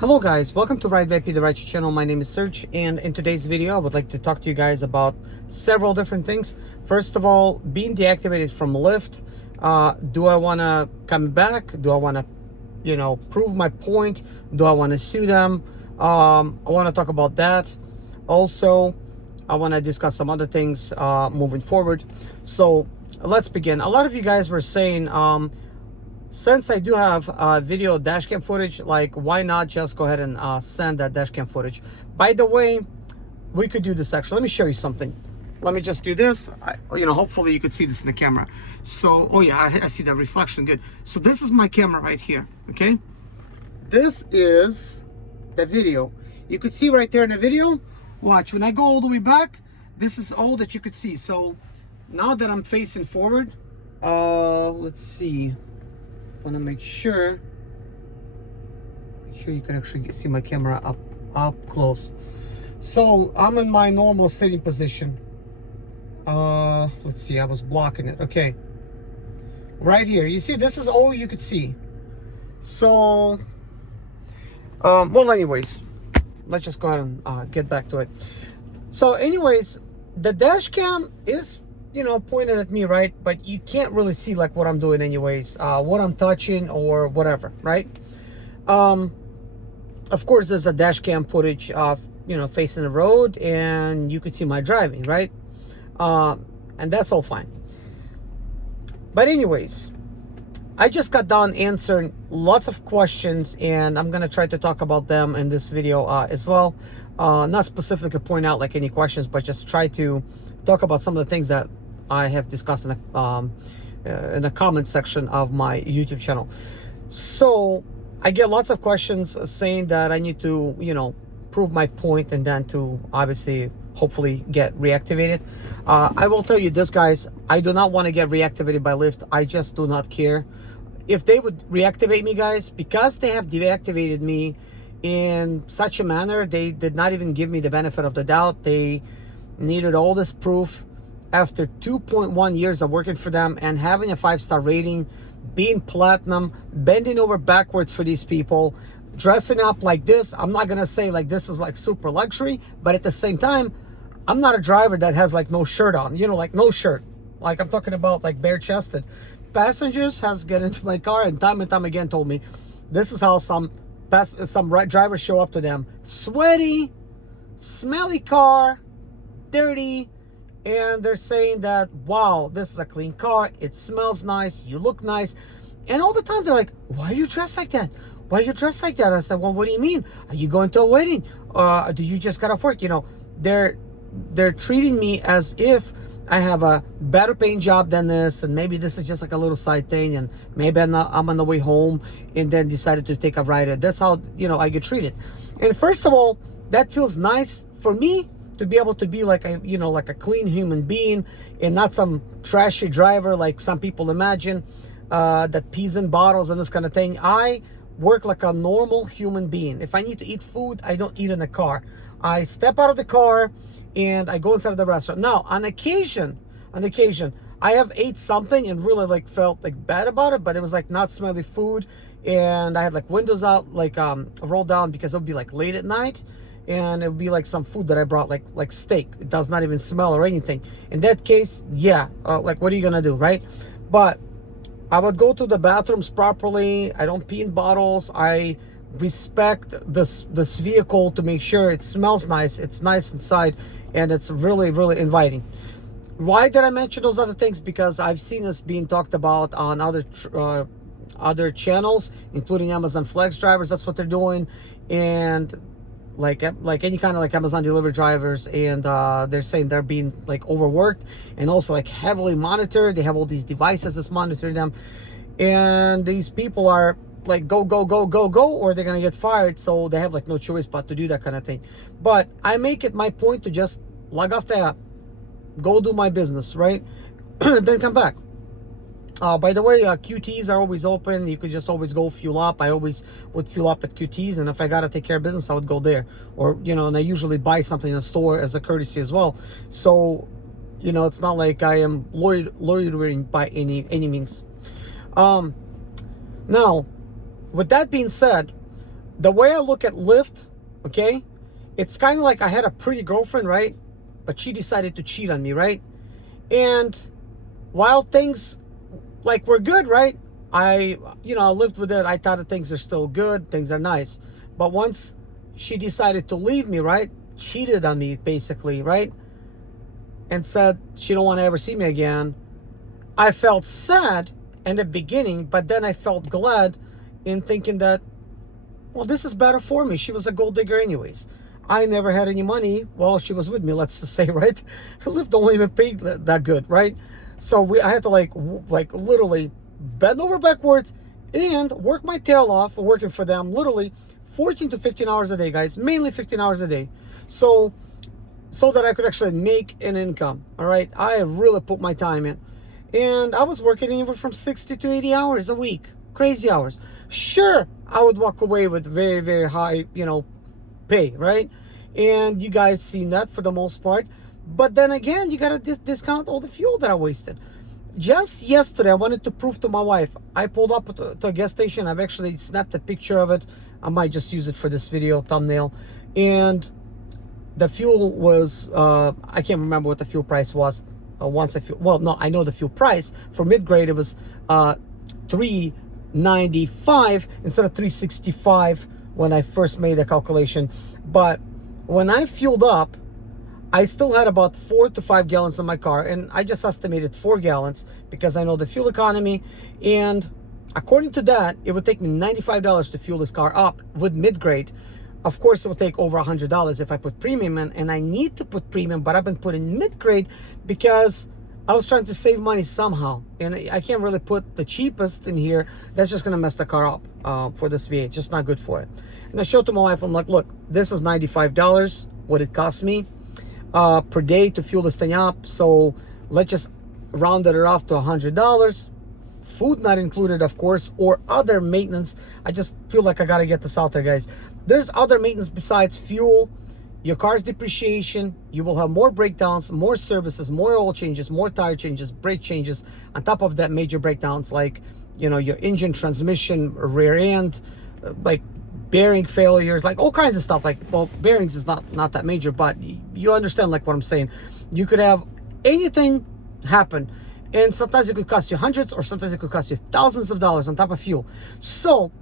Hello guys, welcome to RideVip, the Rideshare channel. My name is Serge, and in today's video I would like to talk to you guys about several different things. First of all, being deactivated from Lyft. Do I want to come back? Do I want to, prove my point? Do I want to sue them? I want to talk about that. Also, I want to discuss some other things moving forward. So let's begin. A lot of you guys were saying, since I do have video dash cam footage, like why not just go ahead and send that dash cam footage? By the way, we could do this actually. Let me show you something. Let me just do this. Hopefully you could see this in the camera. So, oh yeah, I see the reflection, good. So this is my camera right here, okay? This is the video. You could see right there in the video. Watch, when I go all the way back, this is all that you could see. So now that I'm facing forward, let's see. Want to make sure you can actually see my camera up close. So I'm in my normal sitting position. Let's see, I was blocking it. Okay, right here, you see, this is all you could see. So well, anyways, let's just go ahead and get back to it. So anyways, the dash cam is pointed at me, right? But you can't really see like what I'm doing anyways, what I'm touching or whatever, right? Of course, there's a dash cam footage of, facing the road, and you could see my driving, right? And that's all fine. But anyways, I just got done answering lots of questions, and I'm gonna try to talk about them in this video as well. Not specifically point out like any questions, but just try to talk about some of the things that I have discussed in the comment section of my YouTube channel. So I get lots of questions saying that I need to, prove my point and then to obviously, hopefully get reactivated. I will tell you this, guys, I do not want to get reactivated by Lyft. I just do not care. If they would reactivate me, guys, because they have deactivated me in such a manner, they did not even give me the benefit of the doubt. They needed all this proof. After 2.1 years of working for them and having a 5-star rating, being platinum, bending over backwards for these people, dressing up like this. I'm not gonna say like this is like super luxury, but at the same time, I'm not a driver that has like no shirt on, like no shirt. Like I'm talking about like bare chested. Passengers has get into my car and time again told me this is how some drivers show up to them: sweaty, smelly car, dirty. And they're saying that, wow, this is a clean car, it smells nice, you look nice. And all the time they're like, why are you dressed like that? Why are you dressed like that? I said, well, what do you mean? Are you going to a wedding? Do you just got off work? They're treating me as if I have a better paying job than this, and maybe this is just like a little side thing, and maybe I'm on the way home and then decided to take a ride. That's how I get treated. And first of all, that feels nice for me, to be able to be like a like a clean human being and not some trashy driver like some people imagine, that pees in bottles and this kind of thing. I work like a normal human being. If I need to eat food, I don't eat in the car. I step out of the car and I go inside of the restaurant. Now, on occasion, I have ate something and really like felt like bad about it, but it was like not smelly food, and I had like windows out, like rolled down, because it would be like late at night. And it would be like some food that I brought, like steak. It does not even smell or anything. In that case, yeah, like what are you gonna do, right? But I would go to the bathrooms properly. I don't pee in bottles. I respect this vehicle to make sure it smells nice, it's nice inside, and it's really, really inviting. Why did I mention those other things? Because I've seen this being talked about on other channels, including Amazon Flex drivers. That's what they're doing, and like any kind of like Amazon delivery drivers, and they're saying they're being like overworked and also like heavily monitored. They have all these devices that's monitoring them, and these people are like go, or they're gonna get fired. So they have like no choice but to do that kind of thing. But I make it my point to just log off the app, go do my business, right? Then come back. By the way, QTs are always open. You could just always go fuel up. I always would fuel up at QTs, and if I gotta take care of business, I would go there. Or and I usually buy something in a store as a courtesy as well. So it's not like I am loitering by any means. Now, with that being said, the way I look at Lyft, okay, it's kind of like I had a pretty girlfriend, right? But she decided to cheat on me, right? And while things like were good, right? I lived with it. I thought that things are still good, things are nice. But once she decided to leave me, right? Cheated on me, basically, right? And said she don't want to ever see me again. I felt sad in the beginning, but then I felt glad in thinking that, well, this is better for me. She was a gold digger anyways. I never had any money while she was with me, let's just say, right? Lyft don't even pay that good, right? So I had to like literally bend over backwards and work my tail off working for them, literally 14 to 15 hours a day, guys, mainly 15 hours a day. So that I could actually make an income, all right? I really put my time in. And I was working anywhere from 60 to 80 hours a week, crazy hours. Sure, I would walk away with very, very high, pay, right? And you guys seen that for the most part. But then again, you gotta discount all the fuel that I wasted. Just yesterday, I wanted to prove to my wife. I pulled up to a gas station. I've actually snapped a picture of it. I might just use it for this video thumbnail. And the fuel was, I can't remember what the fuel price was. I know the fuel price. For mid-grade, it was $3.95 instead of $3.65 when I first made the calculation. But when I fueled up, I still had about 4 to 5 gallons in my car, and I just estimated 4 gallons because I know the fuel economy. And according to that, it would take me $95 to fuel this car up with mid-grade. Of course, it would take over $100 if I put premium in, and I need to put premium, but I've been putting mid-grade because I was trying to save money somehow, and I can't really put the cheapest in here. That's just gonna mess the car up for this V8. It's just not good for it. And I showed to my wife, I'm like, look, this is $95 what it cost me per day to fuel this thing up. So let's just round it off to $100. Food not included, of course, or other maintenance. I just feel like I gotta get this out there, guys. There's other maintenance besides fuel. Your car's depreciation. You will have more breakdowns, more services, more oil changes, more tire changes, brake changes. On top of that, major breakdowns like your engine, transmission, rear end, like bearing failures, like all kinds of stuff. Like, well, bearings is not that major, but you understand like what I'm saying. You could have anything happen, and sometimes it could cost you hundreds, or sometimes it could cost you thousands of dollars on top of fuel. So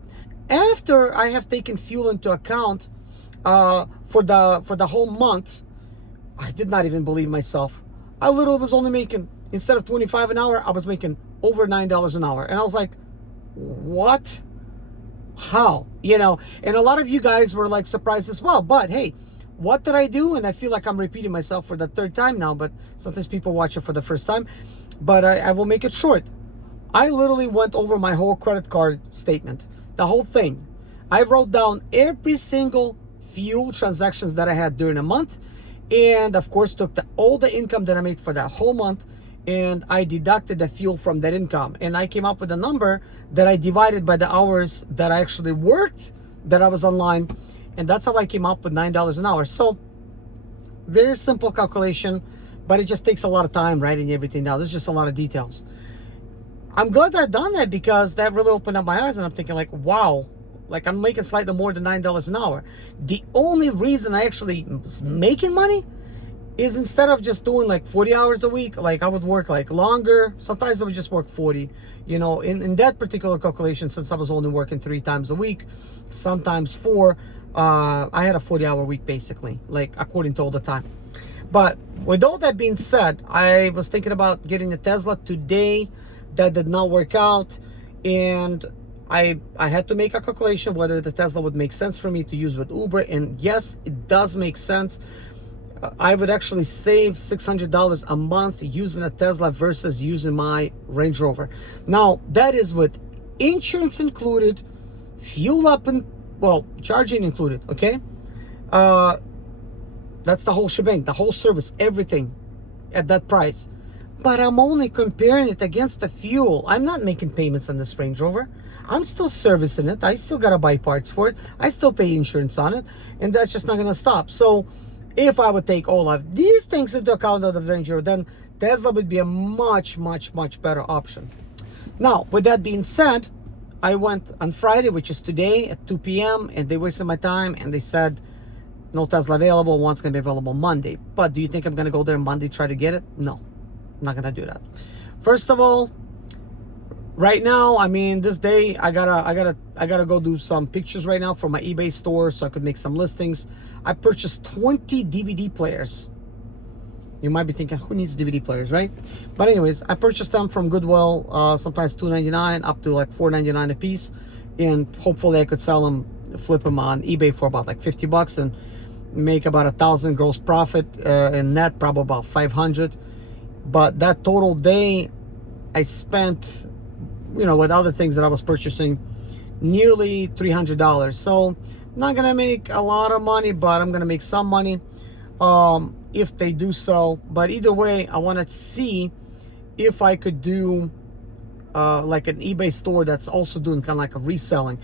after I have taken fuel into account for the whole month, I did not even believe myself. I literally was only making, instead of $25 an hour, I was making over $9 an hour. And I was like, what? How? And a lot of you guys were like surprised as well. But hey, what did I do? And I feel like I'm repeating myself for the third time now, but sometimes people watch it for the first time. But I will make it short. I literally went over my whole credit card statement, the whole thing. I wrote down every single fuel transactions that I had during a month, and of course took all the income that I made for that whole month, and I deducted the fuel from that income, and I came up with a number that I divided by the hours that I actually worked, that I was online, and that's how I came up with $9 an hour. So very simple calculation, but it just takes a lot of time writing everything down. There's just a lot of details. I'm glad I've done that because that really opened up my eyes, and I'm thinking like, wow, like I'm making slightly more than $9 an hour. The only reason I actually was making money is instead of just doing like 40 hours a week, like I would work like longer. Sometimes I would just work 40, in that particular calculation, since I was only working 3 times a week, sometimes 4, I had a 40-hour week basically, like according to all the time. But with all that being said, I was thinking about getting a Tesla today. That did not work out, and I had to make a calculation whether the Tesla would make sense for me to use with Uber, and yes, it does make sense. I would actually save $600 a month using a Tesla versus using my Range Rover. Now, that is with insurance included, fuel up, and, well, charging included, okay? That's the whole shebang, the whole service, everything at that price. But I'm only comparing it against the fuel. I'm not making payments on this Range Rover. I'm still servicing it. I still gotta buy parts for it. I still pay insurance on it, and that's just not gonna stop. So if I would take all of these things into account of the Range Rover, then Tesla would be a much, much, much better option. Now, with that being said, I went on Friday, which is today at 2 p.m. and they wasted my time and they said no Tesla available, one's gonna be available Monday. But do you think I'm gonna go there Monday try to get it? No, I'm not gonna do that. First of all, right now, I mean, this day I gotta go do some pictures right now for my eBay store so I could make some listings. I purchased 20 DVD players. You might be thinking, who needs DVD players, right? But anyways, I purchased them from Goodwill, sometimes $2.99 up to like $4.99 a piece, and hopefully I could sell them, flip them on eBay for about like 50 bucks and make about 1,000 gross profit, and net probably about 500. But that total day I spent, you know, with other things that I was purchasing, nearly $300. So I'm not gonna make a lot of money, but I'm gonna make some money if they do sell. But either way, I want to see if I could do like an eBay store that's also doing kind of like a reselling.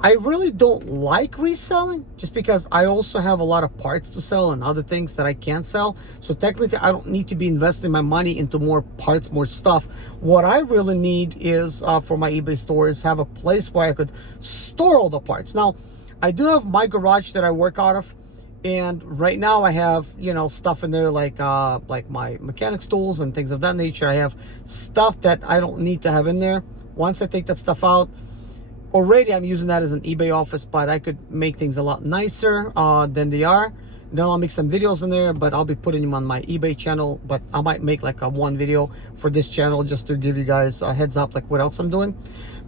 I really don't like reselling just because I also have a lot of parts to sell and other things that I can't sell. So technically I don't need to be investing my money into more parts, more stuff. What I really need is for my eBay store is have a place where I could store all the parts. Now, I do have my garage that I work out of, and right now I have, you know, stuff in there like my mechanics tools and things of that nature. I have stuff that I don't need to have in there. Once I take that stuff out, already I'm using that as an eBay office, but I could make things a lot nicer than they are. Then I'll make some videos in there, but I'll be putting them on my eBay channel. But I might make like a one video for this channel just to give you guys a heads up like what else I'm doing.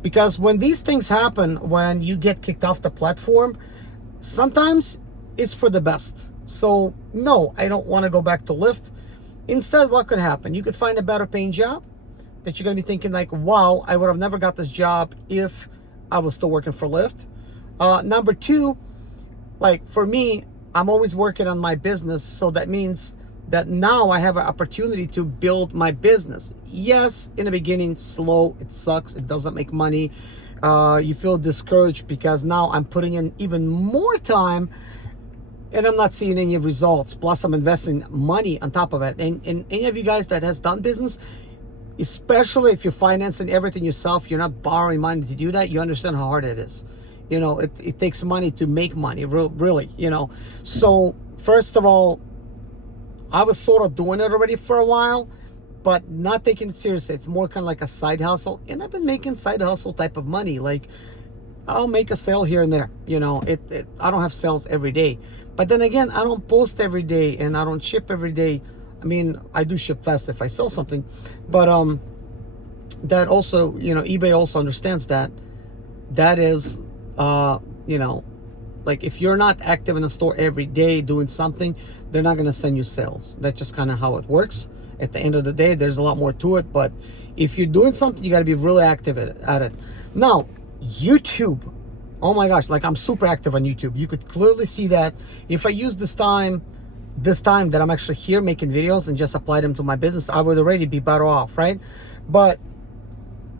Because when these things happen, when you get kicked off the platform, sometimes it's for the best. So no, I don't want to go back to Lyft. Instead, what could happen? You could find a better paying job that you're going to be thinking like, wow, I would have never got this job if I was still working for Lyft. Number two, like for me, I'm always working on my business. So that means that now I have an opportunity to build my business. Yes, in the beginning, slow, it sucks, it doesn't make money. You feel discouraged because now I'm putting in even more time and I'm not seeing any results. Plus I'm investing money on top of it. And any of you guys that has done business, especially if you're financing everything yourself, you're not borrowing money to do that, you understand how hard it is. You know, it takes money to make money, really, you know. So first of all, I was sort of doing it already for a while, but not taking it seriously. It's more kind of like a side hustle. And I've been making side hustle type of money. Like I'll make a sale here and there, you know. I don't have sales every day. But then again, I don't post every day and I don't ship every day. I mean, I do ship fast if I sell something, but that also, you know, eBay also understands that is, you know, like if you're not active in the store every day doing something, they're not going to send you sales. That's just kind of how it works. At the end of the day, there's a lot more to it, but if you're doing something, you got to be really active at it. Now, YouTube, oh my gosh, like I'm super active on YouTube. You could clearly see that if I use this time that I'm actually here making videos and just apply them to my business, I would already be better off, right? But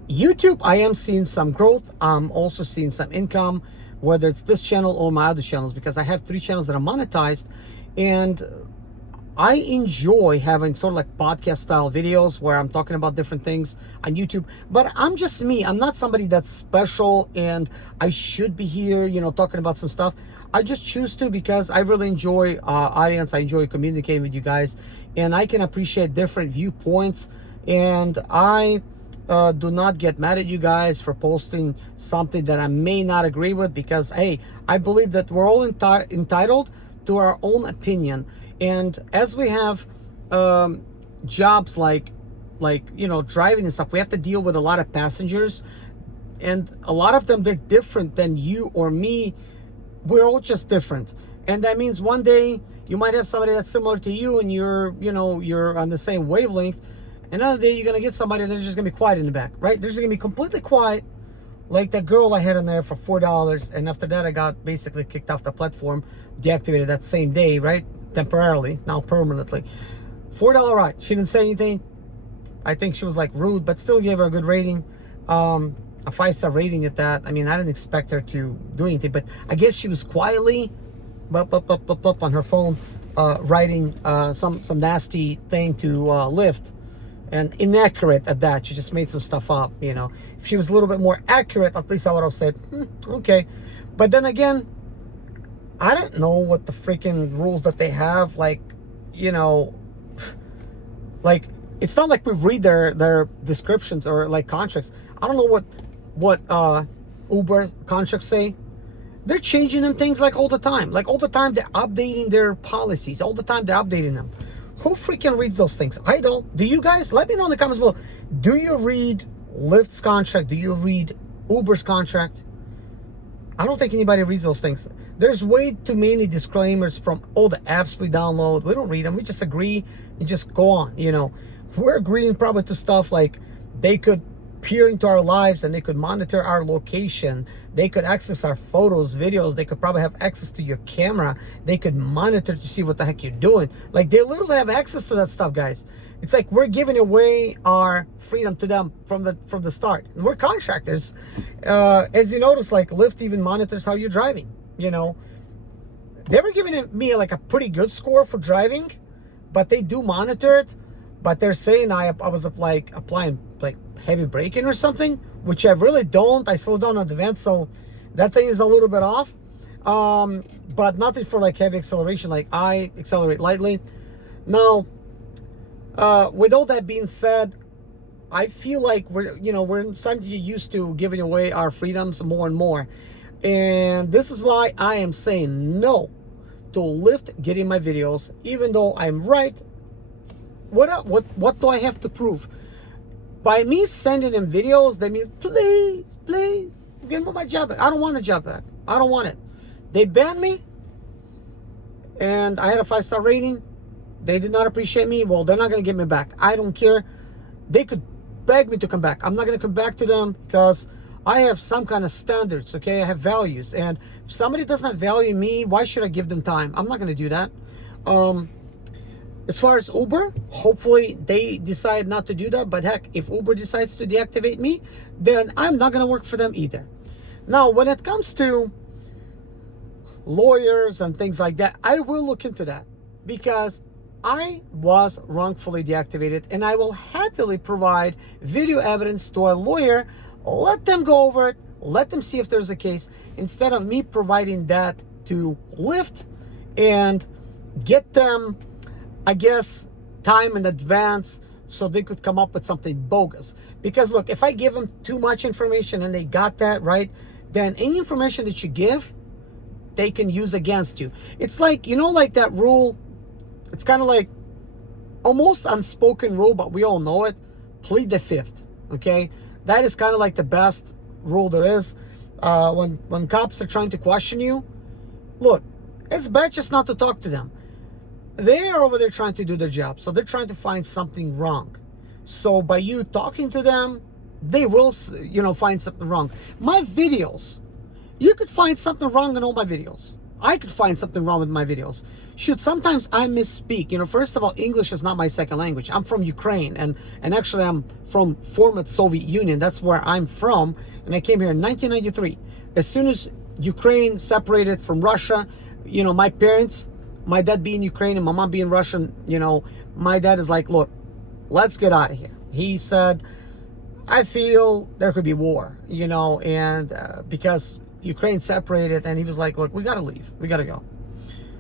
YouTube, I am seeing some growth. I'm also seeing some income, whether it's this channel or my other channels, because I have 3 channels that are monetized, and I enjoy having sort of like podcast style videos where I'm talking about different things on YouTube. But I'm just me. I'm not somebody that's special and I should be here, you know, talking about some stuff. I just choose to because I really enjoy audience. I enjoy communicating with you guys, and I can appreciate different viewpoints. And I do not get mad at you guys for posting something that I may not agree with, because hey, I believe that we're all entitled to our own opinion. And as we have jobs like you know, driving and stuff, we have to deal with a lot of passengers, and a lot of them, they're different than you or me. We're all just different. And that means one day you might have somebody that's similar to you and you're on the same wavelength. Another day you're gonna get somebody and they're just gonna be quiet in the back, right? They're just gonna be completely quiet, like that girl I had in there for $4, and after that I got basically kicked off the platform, deactivated that same day, right? Temporarily, now permanently. $4 ride. She didn't say anything. I think she was like rude, but still gave her a good rating. A 5-star rating at that. I mean, I didn't expect her to do anything, but I guess she was quietly on her phone writing some nasty thing to Lyft. and inaccurate at that. She just made some stuff up, you know. If she was a little bit more accurate, at least I would have said, okay. But then again, I don't know what the freaking rules that they have, like, you know, like, it's not like we read their descriptions or like contracts. I don't know what Uber contracts say. They're changing them things like all the time. Like all the time they're updating their policies. All the time they're updating them. Who freaking reads those things? I don't. Do you guys? Let me know in the comments below. Do you read Lyft's contract? Do you read Uber's contract? I don't think anybody reads those things. There's way too many disclaimers from all the apps we download. We don't read them. We just agree and just go on, you know. We're agreeing probably to stuff like they could peer into our lives and they could monitor our location. They could access our photos, videos. They could probably have access to your camera. They could monitor to see what the heck you're doing. Like, they literally have access to that stuff, guys. It's like we're giving away our freedom to them from the start. And we're contractors. As you notice, like, Lyft even monitors how you're driving, you know. They were giving me like a pretty good score for driving, but they do monitor it. But they're saying I was like applying like heavy braking or something, which I really don't. I slow down on the vent, so that thing is a little bit off. But nothing for like heavy acceleration. Like, I accelerate lightly. Now, with all that being said, I feel like we're starting to get used to giving away our freedoms more and more. And this is why I am saying no to Lyft getting my videos, even though I'm right. What do I have to prove? By me sending them videos, they mean, please, give me my job back. I don't want the job back. I don't want it. They banned me, and I had a 5-star rating. They did not appreciate me. Well, they're not going to get me back. I don't care. They could beg me to come back. I'm not going to come back to them because I have some kind of standards, okay? I have values. And if somebody does not value me, why should I give them time? I'm not going to do that. As far as Uber, hopefully they decide not to do that. But heck, if Uber decides to deactivate me, then I'm not going to work for them either. Now, when it comes to lawyers and things like that, I will look into that because I was wrongfully deactivated, and I will happily provide video evidence to a lawyer. Let them go over it. Let them see if there's a case, instead of me providing that to Lyft and get them, I guess, time in advance so they could come up with something bogus. Because look, if I give them too much information and they got that right, then any information that you give, they can use against you. It's like, like that rule. It's kind of like almost unspoken rule, but we all know it. Plead the fifth, okay? That is kind of like the best rule there is. When cops are trying to question you, look, it's best just not to talk to them. They are over there trying to do their job, so they're trying to find something wrong. So by you talking to them, they will, find something wrong. My videos, you could find something wrong in all my videos. I could find something wrong with my videos. Shoot, sometimes I misspeak. First of all, English is not my second language. I'm from Ukraine, and actually I'm from former Soviet Union. That's where I'm from, and I came here in 1993. As soon as Ukraine separated from Russia, my parents, my dad being Ukrainian, my mom being Russian, my dad is like, look, let's get out of here. He said, I feel there could be war, and because Ukraine separated, and he was like, look, we got to leave. We got to go.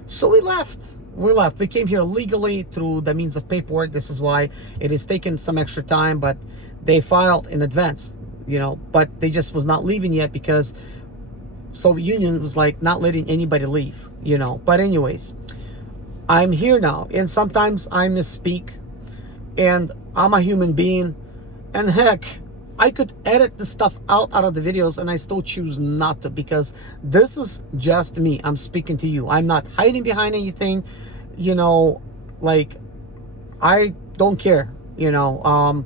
So we left. We came here legally through the means of paperwork. This is why it has taken some extra time, but they filed in advance, but they just was not leaving yet because Soviet Union was like not letting anybody leave, But anyways, I'm here now, and sometimes I misspeak, and I'm a human being, and heck, I could edit the stuff out of the videos, and I still choose not to, because this is just me. I'm speaking to you. I'm not hiding behind anything, like, I don't care, I'm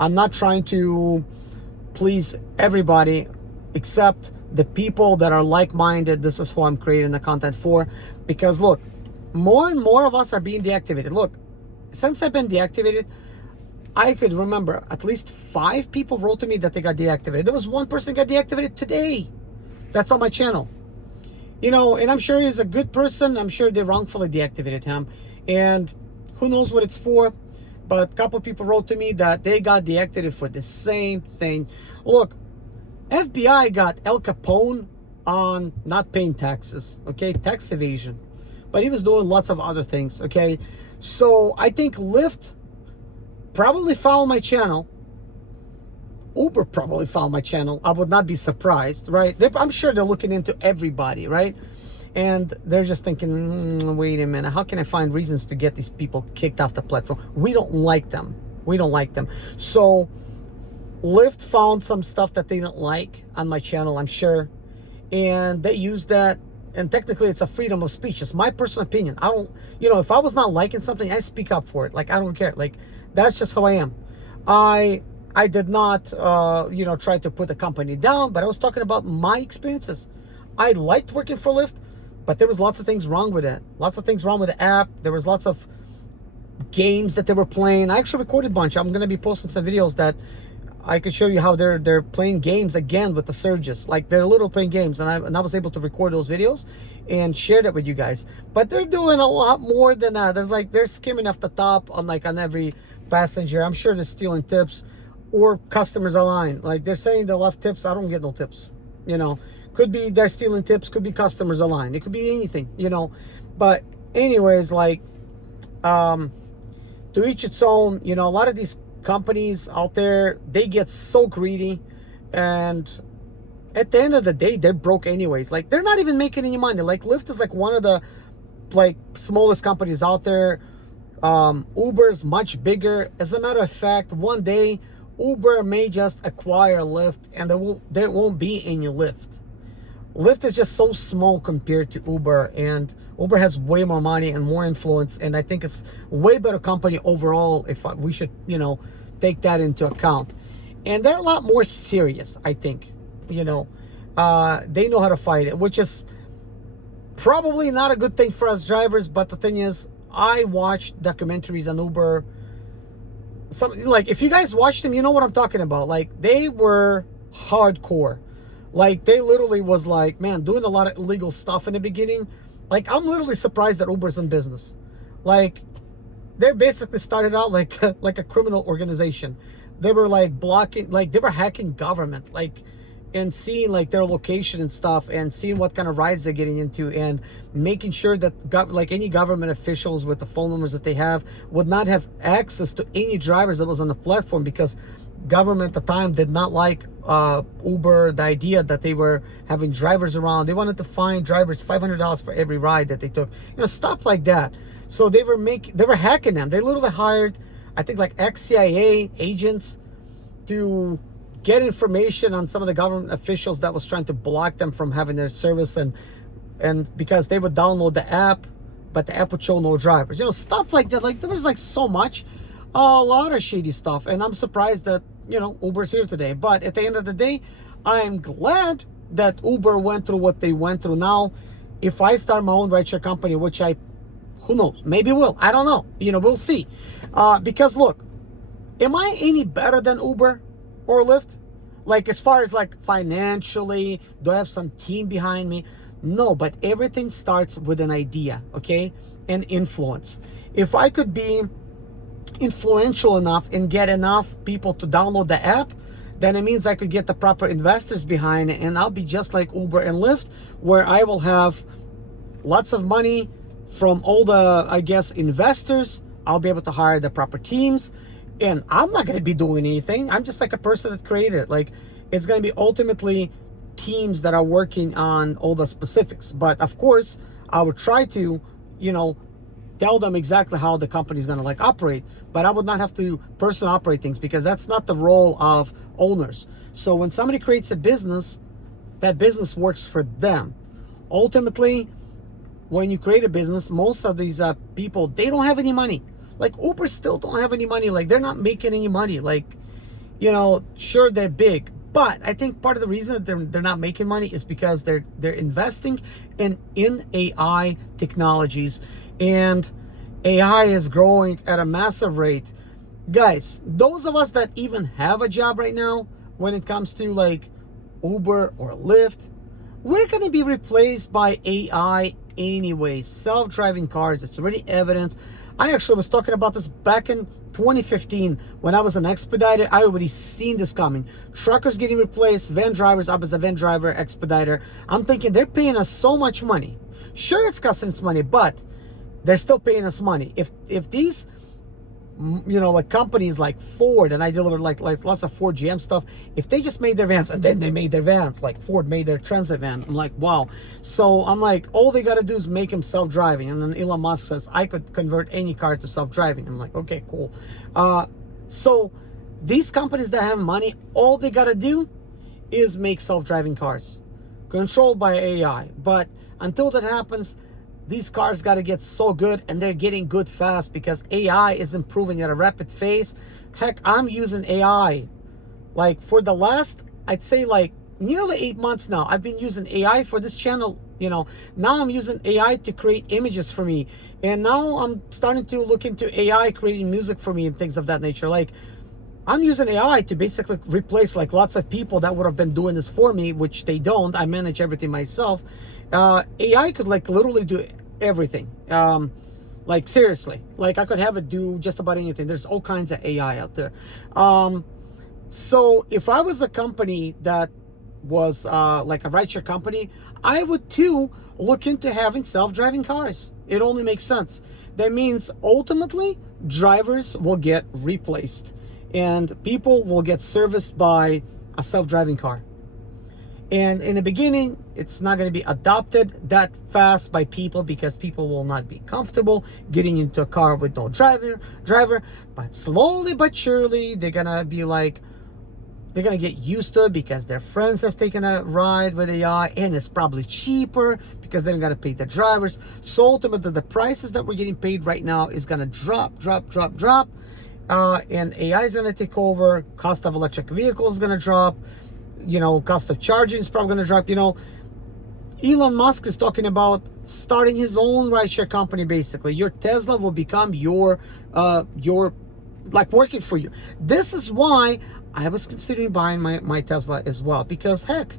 not trying to please everybody except the people that are like-minded. This is who I'm creating the content for, because look, more and more of us are being deactivated. Look, since I've been deactivated, I could remember at least 5 people wrote to me that they got deactivated. There was one person got deactivated today. That's on my channel. And I'm sure he's a good person. I'm sure they wrongfully deactivated him. And who knows what it's for. but a couple people wrote to me that they got deactivated for the same thing. Look, FBI got Al Capone on not paying taxes, okay, tax evasion, but he was doing lots of other things, okay. So I think Lyft probably found my channel. Uber probably found my channel. I would not be surprised, right? I'm sure they're looking into everybody, right? And they're just thinking, wait a minute, how can I find reasons to get these people kicked off the platform? We don't like them. We don't like them. So Lyft found some stuff that they didn't like on my channel, I'm sure. And they used that. And technically, it's a freedom of speech. It's my personal opinion. I don't, if I was not liking something, I speak up for it. Like, I don't care. Like, that's just how I am. I did not, try to put the company down, but I was talking about my experiences. I liked working for Lyft, but there was lots of things wrong with it. Lots of things wrong with the app. There was lots of games that they were playing. I actually recorded a bunch. I'm going to be posting some videos that I could show you how they're playing games again with the surges. Like, they're literally playing games, and I was able to record those videos and share that with you guys. But they're doing a lot more than that. They're skimming off the top on every passenger. I'm sure they're stealing tips, or customers aligned. Like, they're saying they left tips. I don't get no tips. Could be they're stealing tips. Could be customers aligned. It could be anything. But anyways, like, to each its own. A lot of these companies out there, they get so greedy, and at the end of the day, they're broke anyways. Like, they're not even making any money. Like, Lyft is like one of the smallest companies out there. Uber's much bigger. As a matter of fact, one day Uber may just acquire Lyft, and there won't be any Lyft. Lyft is just so small compared to Uber, and Uber has way more money and more influence, and I think it's way better company overall. If we should, take that into account. And they're a lot more serious, I think. They know how to fight it, which is probably not a good thing for us drivers. But the thing is, I watched documentaries on Uber. If you guys watched them, you know what I'm talking about. Like, they were hardcore. Like, they literally was like, man, doing a lot of illegal stuff in the beginning. Like, I'm literally surprised that Uber's in business. Like, they basically started out like a criminal organization. They were like blocking, like they were hacking government, like, and seeing like their location and stuff, and seeing what kind of rides they're getting into, and making sure that any government officials with the phone numbers that they have would not have access to any drivers that was on the platform, because government at the time did not like Uber, the idea that they were having drivers around. They wanted to fine drivers $500 for every ride that they took, stuff like that. So they were hacking them. They literally hired, I think, like ex-CIA agents to get information on some of the government officials that was trying to block them from having their service, and because they would download the app, but the app would show no drivers. Stuff like that. Like, there was like so much, a lot of shady stuff, and I'm surprised that Uber's here today. But at the end of the day, I'm glad that Uber went through what they went through. Now, if I start my own rideshare company, which who knows, maybe will, I don't know, we'll see. Because look, am I any better than Uber or Lyft? Like, as far as like financially, do I have some team behind me? No, but everything starts with an idea, okay? And influence. If I could be influential enough and get enough people to download the app, then it means I could get the proper investors behind it, and I'll be just like Uber and Lyft, where I will have lots of money from all the, I guess, investors. I'll be able to hire the proper teams, and I'm not going to be doing anything. I'm just like a person that created it. Like, it's going to be ultimately teams that are working on all the specifics. But of course, I would try to, tell them exactly how the company is going to like operate, but I would not have to personally operate things, because that's not the role of owners. So when somebody creates a business, that business works for them. Ultimately, when you create a business, most of these people, they don't have any money. Like, Uber still don't have any money. Like, they're not making any money. Like, sure, they're big, but I think part of the reason that they're not making money is because they're investing in AI technologies, and AI is growing at a massive rate. Guys, those of us that even have a job right now, when it comes to like Uber or Lyft, we're going to be replaced by AI anyway. Self-driving cars, it's already evident. I actually was talking about this back in 2015 when I was an expediter. I already seen this coming. Truckers getting replaced, van drivers up as a van driver, expediter. I'm thinking they're paying us so much money. Sure, it's costing us money, but they're still paying us money. If these, you know, like companies like Ford, and I deliver like lots of Ford GM stuff, if they just made their vans and then they made their vans, like Ford made their transit van, I'm like, wow. So I'm like, all they got to do is make them self-driving. And then Elon Musk says I could convert any car to self-driving. I'm like, okay, cool. So these companies that have money, all they got to do is make self-driving cars controlled by AI. But until that happens, these cars got to get so good, and they're getting good fast because AI is improving at a rapid pace. Heck, I'm using AI like for the last, I'd say like nearly 8 months now. I've been using AI for this channel. You know, now I'm using AI to create images for me, and now I'm starting to look into AI creating music for me and things of that nature. Like, I'm using AI to basically replace like lots of people that would have been doing this for me, which they don't. I manage everything myself. AI could like literally do everything. Like seriously, like I could have it do just about anything. There's all kinds of AI out there. So if I was a company that was like a rideshare company, I would too look into having self-driving cars. It only makes sense. That means ultimately drivers will get replaced and people will get serviced by a self-driving car. And in the beginning, it's not going to be adopted that fast by people because people will not be comfortable getting into a car with no driver. But slowly but surely, they're going to be like, they're going to get used to it because their friends have taken a ride with AI, and it's probably cheaper because they don't got to pay the drivers. So ultimately, the prices that we're getting paid right now is going to drop. And AI is going to take over. Cost of electric vehicles is going to drop. You know, cost of charging is probably going to drop. You know, Elon Musk is talking about starting his own rideshare company. Basically, your Tesla will become your like working for you. This is why I was considering buying my Tesla as well, because heck,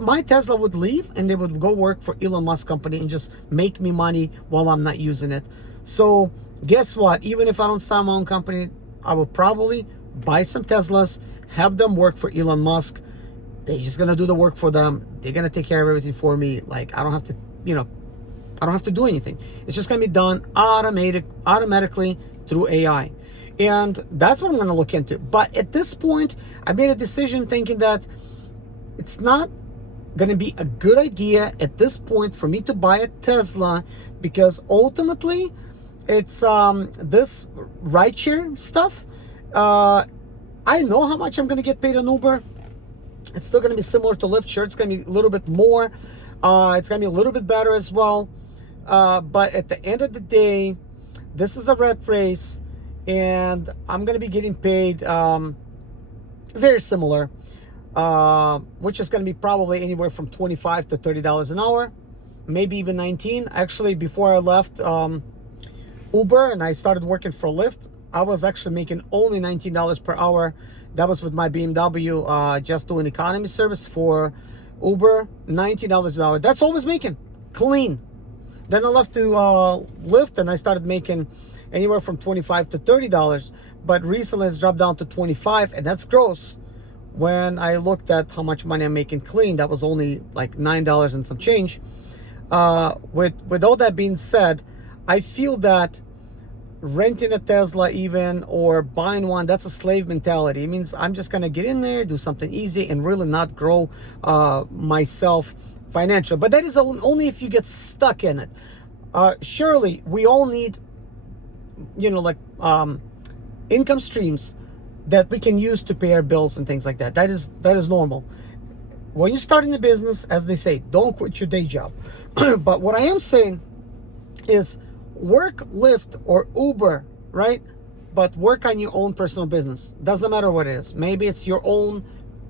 my Tesla would leave and they would go work for Elon Musk company and just make me money while I'm not using it. So guess what? Even if I don't start my own company, I will probably buy some Teslas, have them work for Elon Musk. They're just gonna do the work for them. They're gonna take care of everything for me. Like, I don't have to, you know, I don't have to do anything. It's just gonna be done automatically through AI. And that's what I'm gonna look into. But at this point, I made a decision thinking that it's not gonna be a good idea at this point for me to buy a Tesla, because ultimately it's this rideshare stuff. I know how much I'm gonna get paid on Uber. It's still gonna be similar to Lyft. Sure, it's gonna be a little bit more. It's gonna be a little bit better as well. But at the end of the day, this is a rat race, and I'm gonna be getting paid very similar, which is gonna be probably anywhere from $25 to $30 an hour, maybe even 19. Actually, before I left Uber and I started working for Lyft, I was actually making only $19 per hour. That was with my BMW, just doing economy service for Uber, $19 an hour. That's all I was making, clean. Then I left to Lyft and I started making anywhere from $25 to $30. But recently it's dropped down to 25, and that's gross. When I looked at how much money I'm making clean, that was only like $9 and some change. With all that being said, I feel that renting a Tesla even or buying one, that's a slave mentality. It means I'm just gonna get in there, do something easy, and really not grow myself financially. But that is only if you get stuck in it. Surely we all need, you know, like income streams that we can use to pay our bills and things like that. That is normal. When you start in the business, as they say, don't quit your day job. But what I am saying is, work Lyft or Uber, right? But work on your own personal business. Doesn't matter what it is. Maybe it's your own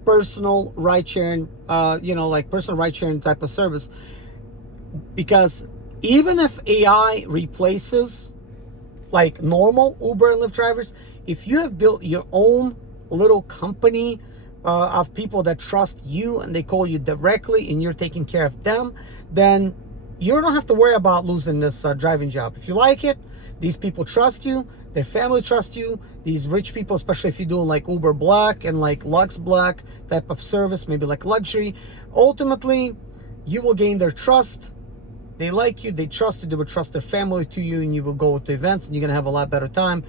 personal ride sharing, you know, like personal ride sharing type of service. Because even if AI replaces like normal Uber and Lyft drivers, if you have built your own little company of people that trust you and they call you directly and you're taking care of them, then you don't have to worry about losing this driving job. If you like it, these people trust you, their family trusts you. These rich people, especially if you're doing like Uber Black and like Lux Black type of service, maybe like luxury, ultimately you will gain their trust. They like you, they trust you, they will trust their family to you, and you will go to events and you're gonna have a lot better time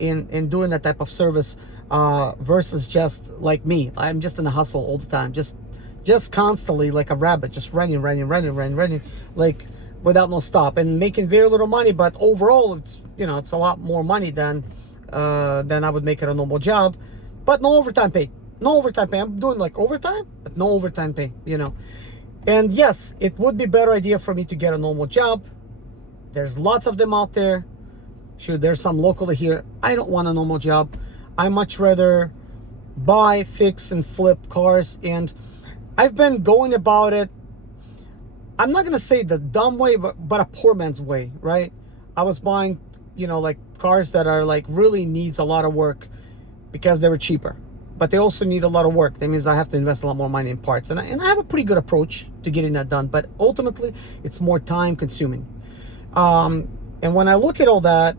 in doing that type of service versus just like me. I'm just in a hustle all the time, just constantly like a rabbit, just running, like without no stop, and making very little money. But overall, it's, you know, it's a lot more money than I would make at a normal job. But no overtime pay. No overtime pay. I'm doing like overtime, but no overtime pay, you know. And yes, it would be a better idea for me to get a normal job. There's lots of them out there. Sure, there's some locally here. I don't want a normal job. I much rather buy, fix, and flip cars. And I've been going about it, I'm not gonna say the dumb way, but a poor man's way, right? I was buying, you know, like cars that are like really needs a lot of work because they were cheaper, but they also need a lot of work. That means I have to invest a lot more money in parts, and I have a pretty good approach to getting that done, but ultimately it's more time consuming. And when I look at all that,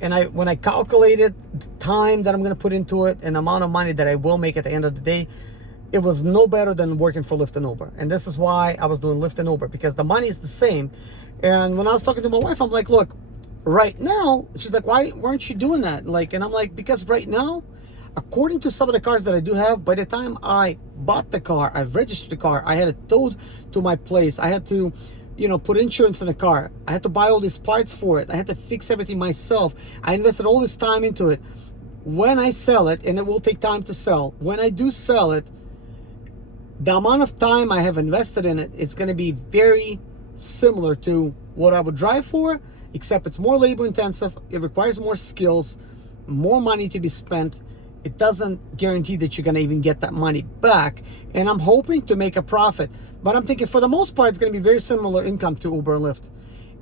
and when I calculated the time that I'm gonna put into it and the amount of money that I will make at the end of the day, it was no better than working for Lyft and Uber. And this is why I was doing Lyft and Uber, because the money is the same. And when I was talking to my wife, I'm like, look, right now, she's like, why weren't you doing that? Like, and I'm like, because right now, according to some of the cars that I do have, by the time I bought the car, I registered the car, I had it towed to my place, I had to, you know, put insurance in the car, I had to buy all these parts for it, I had to fix everything myself, I invested all this time into it. When I sell it, and it will take time to sell, when I do sell it, the amount of time I have invested in it, it's going to be very similar to what I would drive for, except it's more labor intensive, it requires more skills, more money to be spent. It doesn't guarantee that you're going to even get that money back, and I'm hoping to make a profit. But I'm thinking for the most part, it's going to be very similar income to Uber and Lyft.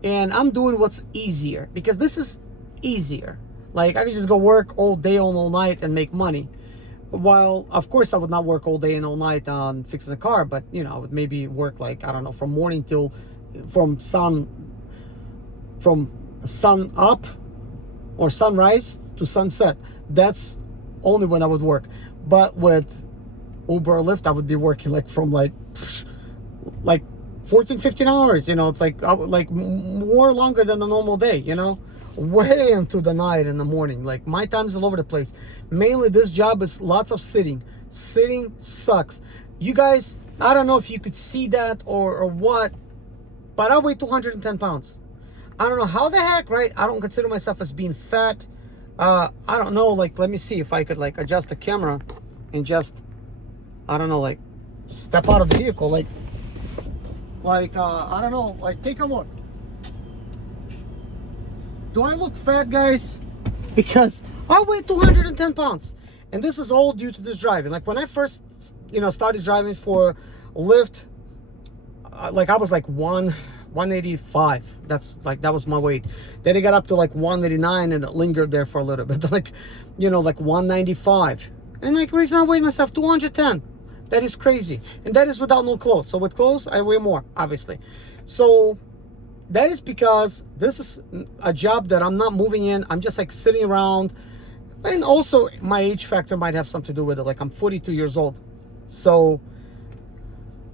And I'm doing what's easier, because this is easier. Like, I could just go work all day and all night and make money. While, of course, I would not work all day and all night on fixing the car, but, you know, I would maybe work like, I don't know, from morning till, from sun up or sunrise to sunset. That's only when I would work. But with Uber or Lyft, I would be working like from like 14, 15 hours, you know. It's like more longer than a normal day, you know, way into the night and the morning. Like, my time's all over the place. Mainly this job is lots of sitting. Sitting sucks. You guys, I don't know if you could see that or what, but I weigh 210 pounds. I don't know how the heck, right? I don't consider myself as being fat. I don't know, like, let me see if I could like adjust the camera and just, I don't know, like step out of the vehicle, like I don't know, like take a look. Do I look fat, guys? Because I weigh 210 pounds, and this is all due to this driving. Like, when I first, you know, started driving for Lyft, like I was like 185. That's like, that was my weight. Then it got up to like 189, and it lingered there for a little bit. Like, you know, like 195. And like, recently I weighed myself 210. That is crazy. And that is without no clothes. So with clothes, I weigh more, obviously. So that is because this is a job that I'm not moving in. I'm just like sitting around. And also my age factor might have something to do with it. Like, I'm 42 years old. So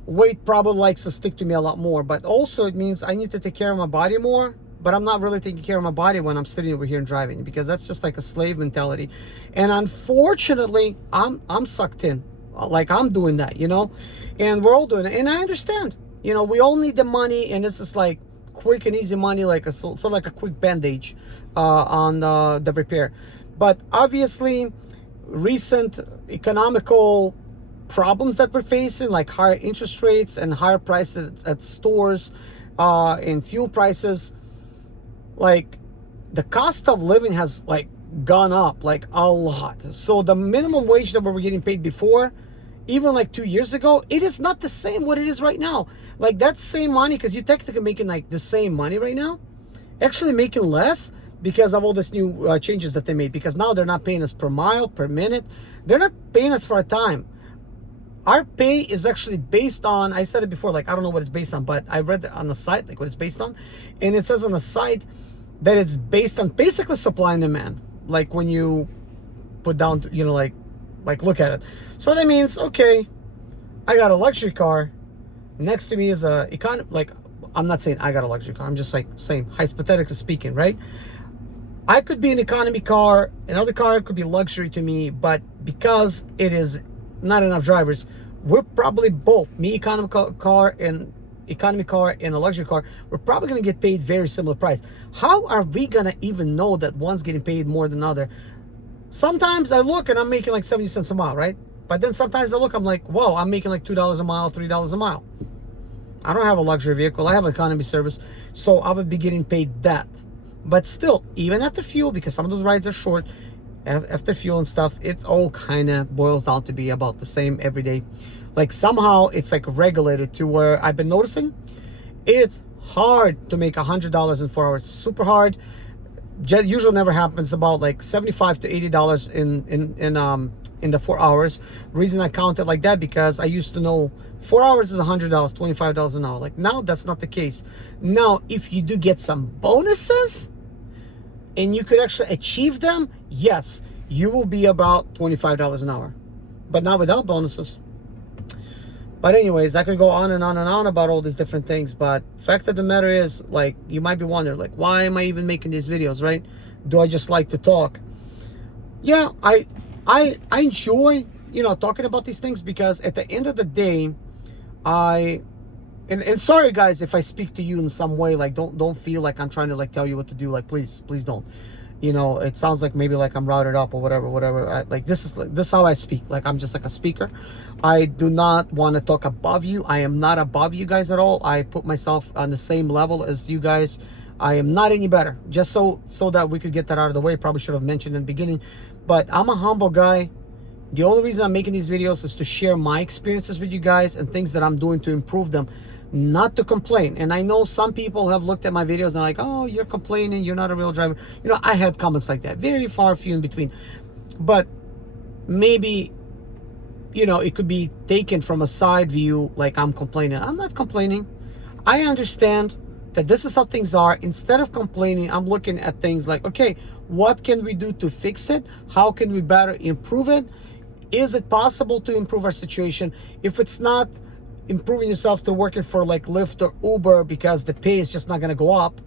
weight probably likes to stick to me a lot more. But also it means I need to take care of my body more. But I'm not really taking care of my body when I'm sitting over here and driving, because that's just like a slave mentality. And unfortunately, I'm sucked in. Like, I'm doing that, you know. And we're all doing it. And I understand. You know, we all need the money, and it's just like quick and easy money, like a sort of like a quick bandage on the repair. But obviously, recent economical problems that we're facing, like higher interest rates and higher prices at stores, and fuel prices, like the cost of living has like gone up like a lot. So the minimum wage that we were getting paid before, even like 2 years ago, it is not the same what it is right now. Like, that same money, because you're technically making like the same money right now, actually making less because of all this new changes that they made. Because now they're not paying us per mile, per minute. They're not paying us for our time. our pay is actually based on, I said it before, like, I don't know what it's based on, but I read on the site, like, what it's based on. And it says on the site that it's based on basically supply and demand. Like, when you put down, you know, like look at it. So that means, okay, I got a luxury car. Next to me is a economy. Like, I'm not saying I got a luxury car. I'm just like saying, hypothetically speaking, right? I could be an economy car. Another car could be luxury to me, but because it is not enough drivers, we're probably both, me economy car and a luxury car, we're probably going to get paid very similar price. How are we going to even know that one's getting paid more than the other? Sometimes I look and I'm making like 70 cents a mile, right? But then sometimes I look, I'm like, whoa, I'm making like $2 a mile, $3 a mile. I don't have a luxury vehicle. I have an economy service. So I would be getting paid that. But still, even after fuel, because some of those rides are short, after fuel and stuff, it all kind of boils down to be about the same every day. Like, somehow it's like regulated to where I've been noticing it's hard to make $100 in 4 hours. Super hard. Usually never happens. About like $75 to $80 in the 4 hours. Reason I count it like that, because I used to know 4 hours is $100, $25 an hour. Like, now that's not the case. Now, if you do get some bonuses and you could actually achieve them, yes, you will be about $25 an hour, but not without bonuses. But anyways, I could go on and on and on about all these different things, but fact of the matter is, like, you might be wondering, like, why am I even making these videos, right? Do I just like to talk? Yeah, I enjoy, you know, talking about these things, because at the end of the day, and sorry guys if I speak to you in some way, like, don't feel like I'm trying to like tell you what to do. Like, please don't. You know, it sounds like maybe like I'm routed up or whatever. Like, this is how I speak. Like, I'm just like a speaker. I do not want to talk above you. I am not above you guys at all. I put myself on the same level as you guys. I am not any better. Just so that we could get that out of the way. Probably should have mentioned in the beginning, but I'm a humble guy. The only reason I'm making these videos is to share my experiences with you guys and things that I'm doing to improve them, not to complain. And I know some people have looked at my videos and are like, oh, you're complaining, you're not a real driver. You know, I had comments like that, very far few in between. But maybe, you know, it could be taken from a side view, like I'm complaining. I'm not complaining. I understand that this is how things are. Instead of complaining, I'm looking at things like, okay, what can we do to fix it? How can we better improve it? Is it possible to improve our situation? If it's not improving yourself through working for like Lyft or Uber because the pay is just not going to go up,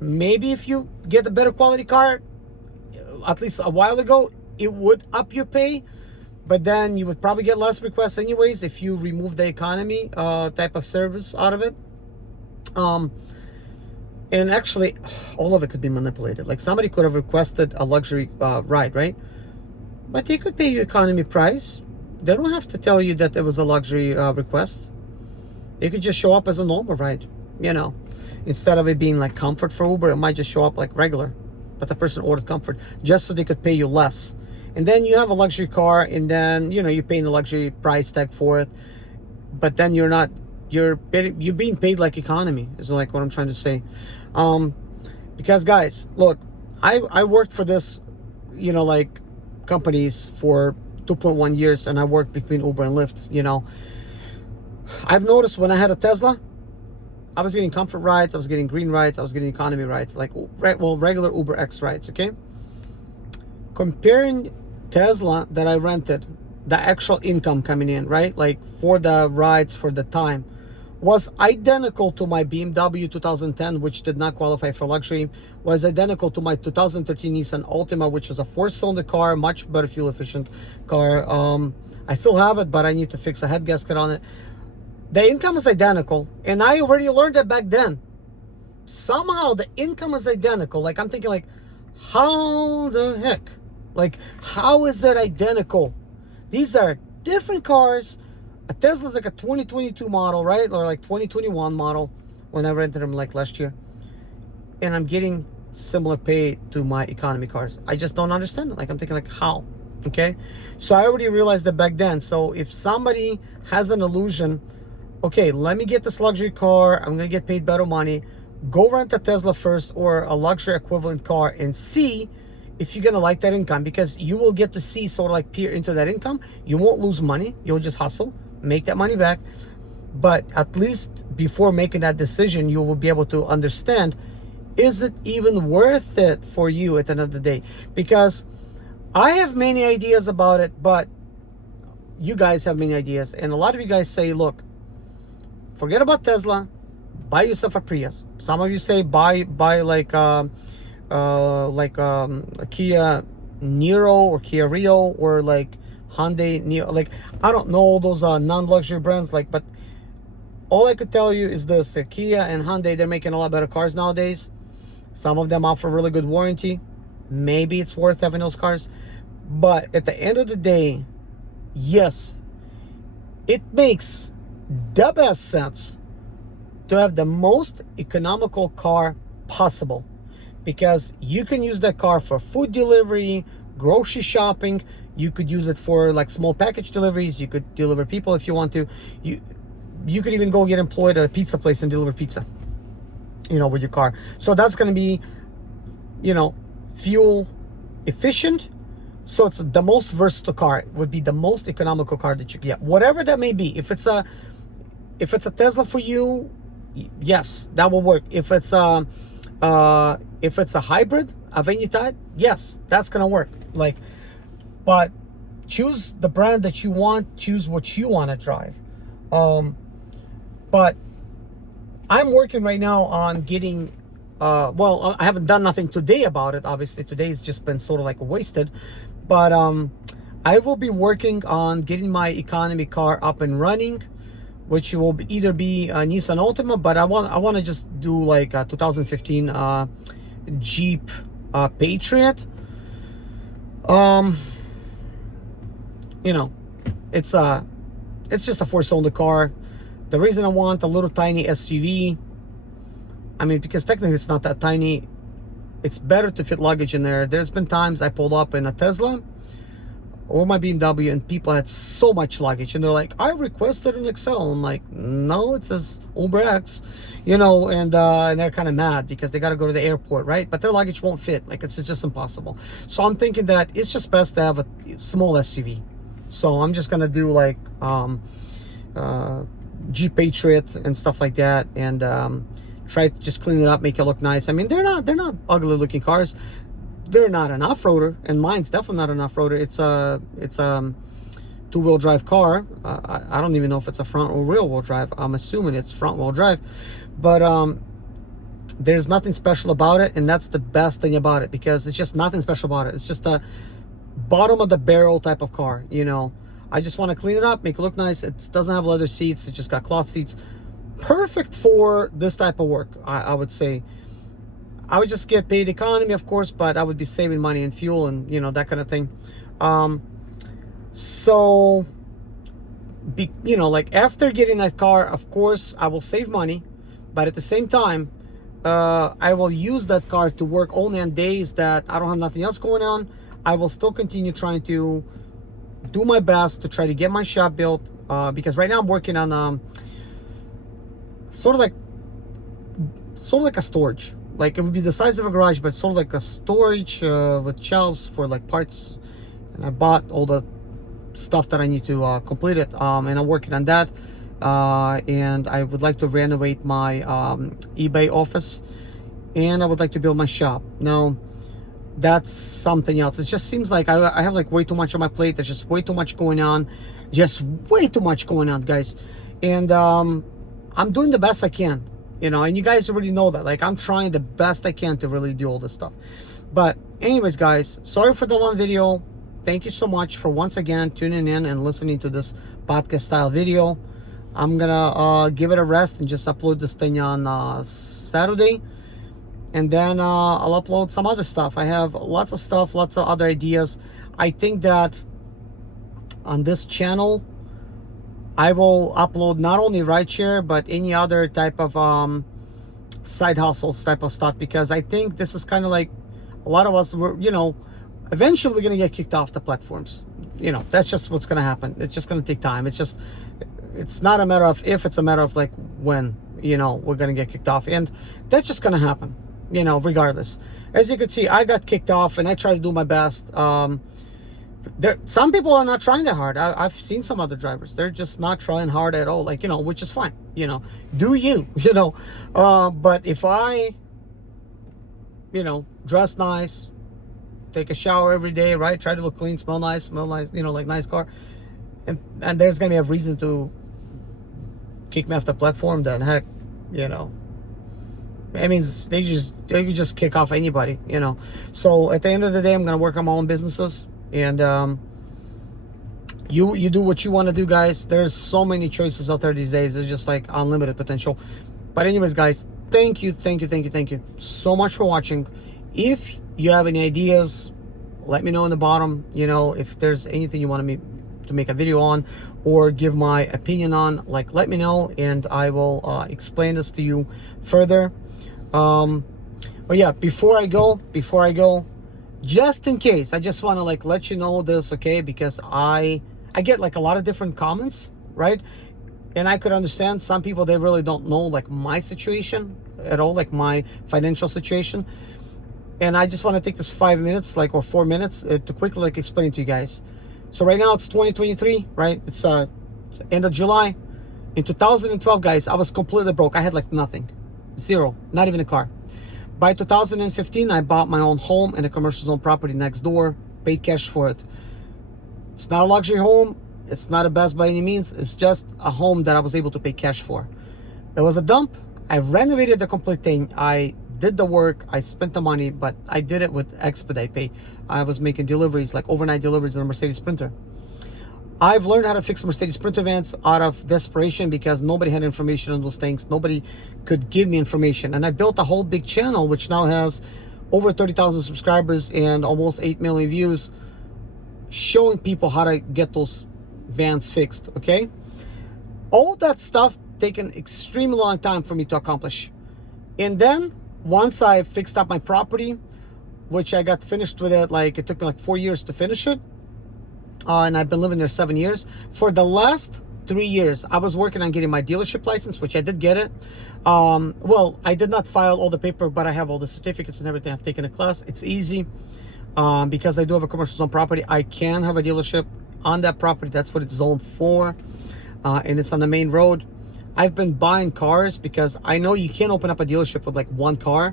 maybe if you get a better quality car, at least a while ago, it would up your pay, but then you would probably get less requests anyways if you remove the economy type of service out of it. And actually, all of it could be manipulated. Like, somebody could have requested a luxury ride, right? But they could pay you economy price. They don't have to tell you that there was a luxury request. It could just show up as a normal ride, you know. Instead of it being like comfort for Uber, it might just show up like regular. But the person ordered comfort just so they could pay you less. And then you have a luxury car, and then, you know, you're paying the luxury price tag for it. But then you're being paid like economy, is like what I'm trying to say. Because guys, look, I worked for this, you know, like companies for 2.1 years, and I worked between Uber and Lyft. You know, I've noticed when I had a Tesla, I was getting comfort rides, I was getting green rides, I was getting economy rides, like, well, regular Uber X rides, okay? Comparing Tesla that I rented, the actual income coming in, right, like for the rides, for the time, was identical to my BMW 2010, which did not qualify for luxury, was identical to my 2013 Nissan Altima, which was a 4-cylinder car, much better fuel efficient car. I still have it, but I need to fix a head gasket on it. The income is identical, and I already learned that back then. Somehow the income is identical. Like, I'm thinking, like, how the heck? Like, how is that identical? These are different cars. A Tesla's like a 2022 model, right? Or like 2021 model when I rented them like last year. And I'm getting similar pay to my economy cars. I just don't understand it. Like, I'm thinking, like, how? Okay? So I already realized that back then. So if somebody has an illusion, okay, let me get this luxury car, I'm going to get paid better money, go rent a Tesla first or a luxury equivalent car and see if you're gonna like that income, because you will get to see sort of like peer into that income. You won't lose money. You'll just hustle, make that money back. But at least before making that decision, you will be able to understand, is it even worth it for you at the end of the day? Because I have many ideas about it, but you guys have many ideas. And a lot of you guys say, look, forget about Tesla, buy yourself a Prius. Some of you say buy like a Kia Niro or Kia Rio or like Hyundai Neo. Like, I don't know all those non-luxury brands, like, but all I could tell you is this: the Kia and Hyundai, they're making a lot better cars nowadays. Some of them offer really good warranty. Maybe it's worth having those cars. But at the end of the day, yes, it makes the best sense to have the most economical car possible, because you can use that car for food delivery, grocery shopping. You could use it for like small package deliveries. You could deliver people if you want to. You could even go get employed at a pizza place and deliver pizza, with your car. So that's going to be, fuel efficient. So it's the most versatile car. It would be the most economical car that you can get, whatever that may be. If it's a Tesla for you, yes, that will work. If it's a hybrid of any type, yes, that's gonna work. Like, but choose the brand that you want. Choose what you want to drive. But I'm working right now on getting. Well, I haven't done nothing today about it. Obviously, today's just been sort of like wasted. But I will be working on getting my economy car up and running, which will either be a Nissan Altima, but I want to just do like a 2015 Jeep Patriot. It's just a 4-cylinder car. The reason I want a little tiny SUV, because technically it's not that tiny. It's better to fit luggage in there. There's been times I pulled up in a Tesla or my BMW and people had so much luggage and they're like, I requested an XL. I'm like, no, it says Uber-X, and they're kind of mad because they got to go to the airport, right? But their luggage won't fit. Like, it's just impossible. So I'm thinking that it's just best to have a small SUV. So I'm just going to do like Jeep Patriot and stuff like that, and try to just clean it up, make it look nice. They're not ugly looking cars. They're not an off-roader, and mine's definitely not an off-roader. It's a two-wheel drive car. I don't even know if it's a front or rear-wheel drive. I'm assuming it's front-wheel drive, but there's nothing special about it, and that's the best thing about it, because it's just nothing special about it. It's just a bottom of the barrel type of car. I just want to clean it up, make it look nice. It doesn't have leather seats. It just got cloth seats. Perfect for this type of work, I would say. I would just get paid economy, of course, but I would be saving money and fuel and that kind of thing. Like after getting that car, of course I will save money, but at the same time I will use that car to work only on days that I don't have nothing else going on. I will still continue trying to do my best to try to get my shop built, because right now I'm working on sort of like a storage. Like, it would be the size of a garage, but sort of like a storage with shelves for like parts. And I bought all the stuff that I need to complete it, and I'm working on that. And I would like to renovate my eBay office, and I would like to build my shop. Now, that's something else. It just seems like I have like way too much on my plate. There's just way too much going on. Just way too much going on, guys. And I'm doing the best I can, and you guys already know that. Like, I'm trying the best I can to really do all this stuff. But anyways, guys, sorry for the long video. Thank you so much for once again tuning in and listening to this podcast style video. I'm gonna give it a rest and just upload this thing on Saturday. And then I'll upload some other stuff. I have lots of stuff, lots of other ideas. I think that on this channel, I will upload not only rideshare, but any other type of side hustles type of stuff, because I think this is kind of like a lot of us were, eventually we're going to get kicked off the platforms. That's just what's going to happen. It's just going to take time. It's not a matter of if, it's a matter of like when, we're going to get kicked off. And that's just going to happen. you know, regardless. As you can see, I got kicked off and I try to do my best. Some people are not trying that hard. I've seen some other drivers, they're just not trying hard at all, like, you know, which is fine, you know, do you, you know. But if I, you know, dress nice, take a shower every day, right, try to look clean, smell nice, you know, like nice car, and there's gonna be a reason to kick me off the platform, then heck, you know, I mean, they could just kick off anybody, you know. So at the end of the day, I'm gonna work on my own businesses, and you do what you want to do, guys. There's so many choices out there these days. There's just like unlimited potential. But anyways, guys, thank you so much for watching. If you have any ideas, let me know in the bottom, you know, if there's anything you want me to make a video on or give my opinion on, like, let me know, and I will explain this to you further. But yeah, before I go, just in case, I just want to like let you know this, okay? Because I get like a lot of different comments, right? And I could understand some people, they really don't know like my situation at all, like my financial situation. And I just want to take this 5 minutes, like, or 4 minutes to quickly like explain to you guys. So right now it's 2023, right? It's end of July. In 2012, guys, I was completely broke. I had like nothing, zero, not even a car. By 2015, I bought my own home and a commercial zone property next door, paid cash for it. It's not a luxury home. It's not a best by any means. It's just a home that I was able to pay cash for. It was a dump. I renovated the complete thing. I did the work. I spent the money, but I did it with expedite pay. I was making deliveries, like overnight deliveries in a Mercedes Sprinter. I've learned how to fix Mercedes Sprinter vans out of desperation because nobody had information on those things. Nobody could give me information. And I built a whole big channel, which now has over 30,000 subscribers and almost 8 million views, showing people how to get those vans fixed, okay? All that stuff taken extremely long time for me to accomplish. And then once I fixed up my property, which I got finished with it, like it took me like 4 years to finish it. And I've been living there 7 years. For the last 3 years, I was working on getting my dealership license, which I did get it. Well, I did not file all the paper, but I have all the certificates and everything. I've taken a class. It's easy because I do have a commercial zone property. I can have a dealership on that property. That's what it's zoned for, and it's on the main road. I've been buying cars because I know you can't open up a dealership with like one car.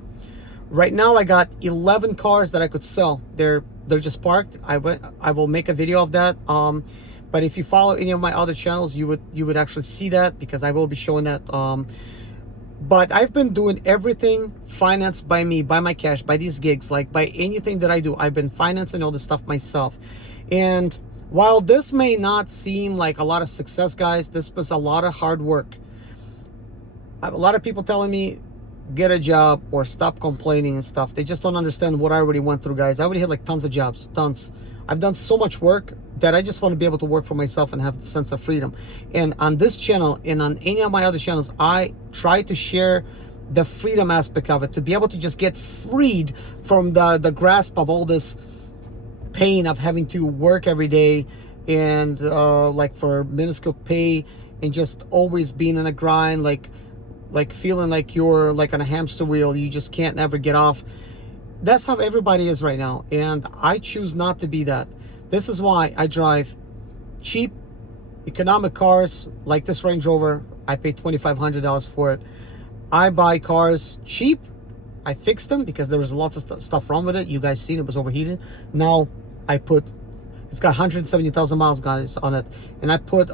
Right now, I got 11 cars that I could sell. They're just parked. I will make a video of that. But if you follow any of my other channels, you would actually see that, because I will be showing that. But I've been doing everything financed by me, by my cash, by these gigs, like by anything that I do. I've been financing all this stuff myself. And while this may not seem like a lot of success, guys, this was a lot of hard work. I have a lot of people telling me, get a job or stop complaining and stuff. They just don't understand what I already went through, guys. I already had like tons of jobs, tons. I've done so much work that I just want to be able to work for myself and have the sense of freedom. And on this channel and on any of my other channels, I try to share the freedom aspect of it, to be able to just get freed from the grasp of all this pain of having to work every day and like for minuscule pay, and just always being in a grind, like feeling like you're like on a hamster wheel. You just can't ever get off. That's how everybody is right now, and I choose not to be that. This is why I drive cheap, economic cars like this Range Rover. I paid $2,500 for it. I buy cars cheap. I fixed them because there was lots of stuff wrong with it. You guys seen it was overheated. Now it's got 170,000 miles, guys, on it, and I put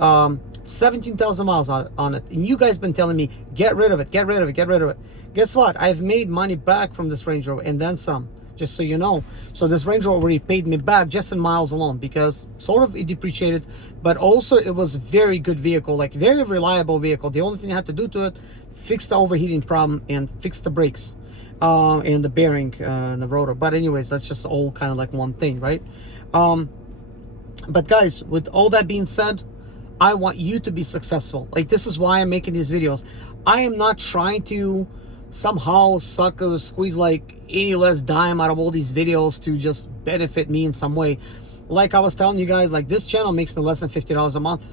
17,000 miles on it. And you guys been telling me, get rid of it, get rid of it, get rid of it. Guess what? I've made money back from this Range Rover, and then some, just so you know. So this Range Rover already paid me back just in miles alone, because sort of it depreciated, but also it was very good vehicle, like very reliable vehicle. The only thing I had to do to it, fix the overheating problem and fix the brakes and the bearing and the rotor. But anyways, that's just all kind of like one thing, right? But guys, with all that being said, I want you to be successful. Like, this is why I'm making these videos. I am not trying to somehow suck or squeeze like any less dime out of all these videos to just benefit me in some way. Like I was telling you guys, like this channel makes me less than $50 a month.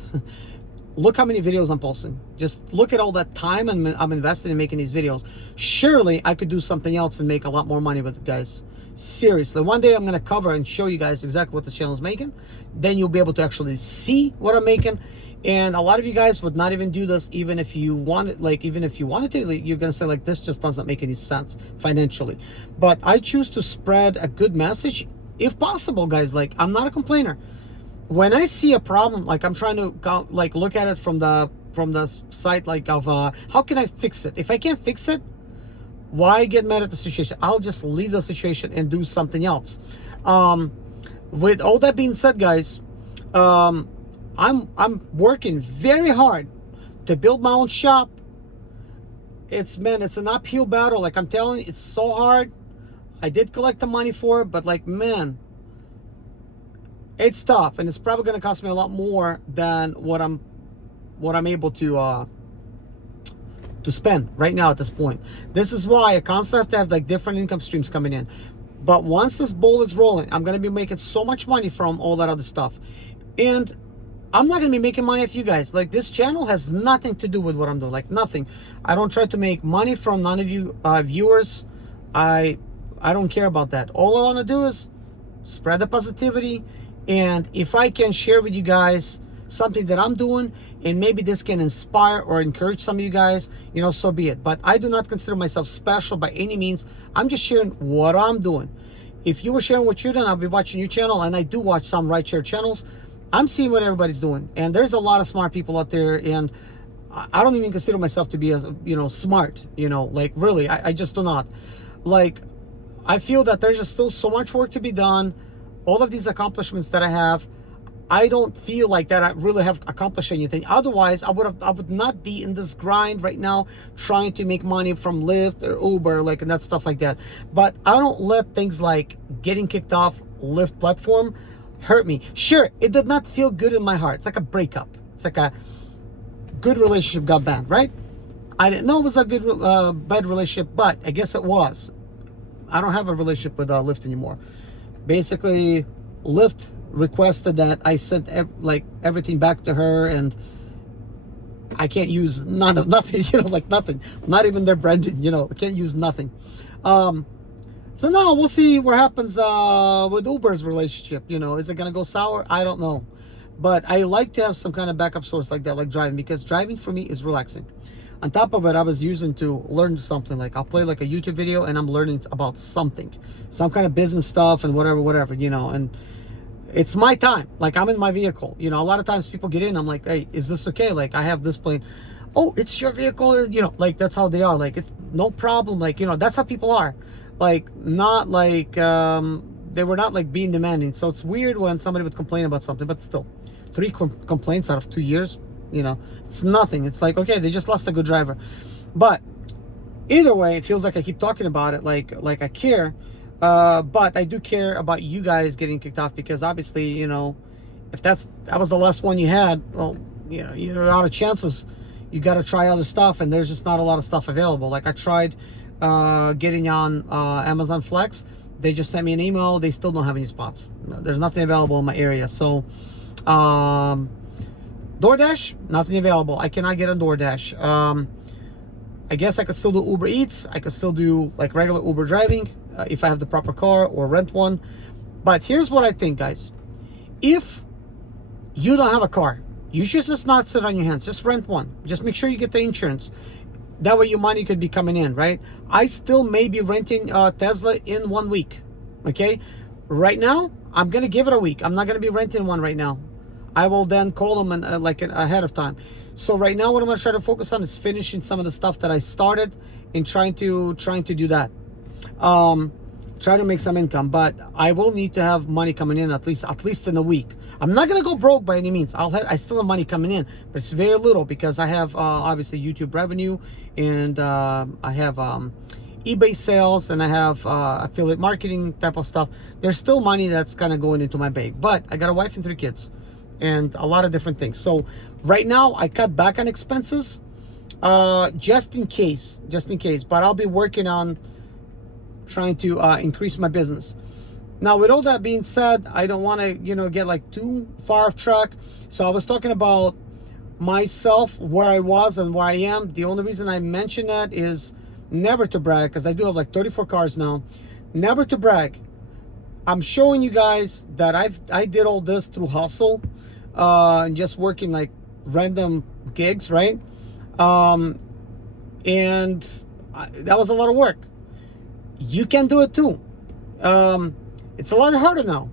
look how many videos I'm posting. Just look at all that time I'm investing in making these videos. Surely I could do something else and make a lot more money with it, guys. Seriously, one day I'm going to cover and show you guys exactly what the channel is making. Then you'll be able to actually see what I'm making. And a lot of you guys would not even do this even if you wanted, like, even if you wanted to. Like, you're going to say, like, this just doesn't make any sense financially. But I choose to spread a good message if possible, guys. Like, I'm not a complainer. When I see a problem, like, I'm trying to like look at it from the side, like, of how can I fix it? If I can't fix it, why get mad at the situation? I'll just leave the situation and do something else. With all that being said, guys, I'm working very hard to build my own shop. It's an uphill battle. Like, I'm telling you, it's so hard. I did collect the money for it, but, like, man, it's tough, and it's probably going to cost me a lot more than what I'm able to spend right now at this point. This is why I constantly have to have, like, different income streams coming in. But once this ball is rolling, I'm going to be making so much money from all that other stuff. And I'm not going to be making money off you guys. Like, this channel has nothing to do with what I'm doing. Like, nothing. I don't try to make money from none of you viewers. I don't care about that. All I want to do is spread the positivity. And if I can share with you guys something that I'm doing, and maybe this can inspire or encourage some of you guys, you know, so be it. But I do not consider myself special by any means. I'm just sharing what I'm doing. If you were sharing what you're doing, I'll be watching your channel, and I do watch some rideshare channels. I'm seeing what everybody's doing, and there's a lot of smart people out there, and I don't even consider myself to be, as you know, smart, you know, like, really, I just do not. Like, I feel that there's just still so much work to be done. All of these accomplishments that I have, I don't feel like that I really have accomplished anything. Otherwise, I would not be in this grind right now trying to make money from Lyft or Uber, like, and that stuff like that. But I don't let things like getting kicked off Lyft platform hurt me. Sure, it did not feel good in my heart. It's like a breakup. It's like a good relationship got bad, right? I didn't know it was a good bad relationship, but I guess it was. I don't have a relationship with Lyft anymore. Basically, Lyft requested that I sent everything back to her, and I can't use nothing, you know, like nothing, not even their branding, you know, I can't use nothing. So now we'll see what happens with Uber's relationship. You know, is it gonna go sour? I don't know, but I like to have some kind of backup source like that, like driving, because driving for me is relaxing. On top of it, I was using to learn something. Like, I'll play like a YouTube video and I'm learning about something, some kind of business stuff and whatever, you know, and it's my time. Like, I'm in my vehicle. You know, a lot of times people get in, I'm like, hey, is this okay? Like, I have this plane. Oh, it's your vehicle. You know, like, that's how they are. Like, it's no problem. Like, you know, that's how people are. Like, not like, they were not like being demanding. So it's weird when somebody would complain about something, but still, 3 complaints out of 2 years, you know, it's nothing. It's like, okay, they just lost a good driver. But either way, it feels like I keep talking about it like I care. But I do care about you guys getting kicked off, because obviously, you know, if that was the last one you had, well, you know, you're out of chances. You got to try other stuff, and there's just not a lot of stuff available. Like, I tried getting on Amazon Flex. They just sent me an email. They still don't have any spots. There's nothing available in my area. So DoorDash, nothing available. I cannot get on DoorDash. I guess I could still do Uber Eats. I could still do like regular Uber driving if I have the proper car, or rent one. But here's what I think, guys. If you don't have a car, you should just not sit on your hands. Just rent one. Just make sure you get the insurance. That way your money could be coming in, right? I still may be renting Tesla in 1 week, okay? Right now, I'm going to give it a week. I'm not going to be renting one right now. I will then call them ahead of time. So right now, what I'm going to try to focus on is finishing some of the stuff that I started, and trying to do that. Try to make some income, but I will need to have money coming in at least in a week. I'm not gonna go broke by any means. I still have money coming in, but it's very little, because I have obviously YouTube revenue, and I have eBay sales, and I have affiliate marketing type of stuff. There's still money that's kind of going into my bank, but I got a wife and 3 kids, and a lot of different things. So right now I cut back on expenses, just in case. But I'll be working on trying to increase my business. Now, with all that being said, I don't want to, you know, get like too far off track. So I was talking about myself where I was and where I am. The only reason I mention that is never to brag, because I do have like 34 cars now. Never to brag. I'm showing you guys that I did all this through hustle, and just working like random gigs, right? And that was a lot of work. You can do it too. It's a lot harder now.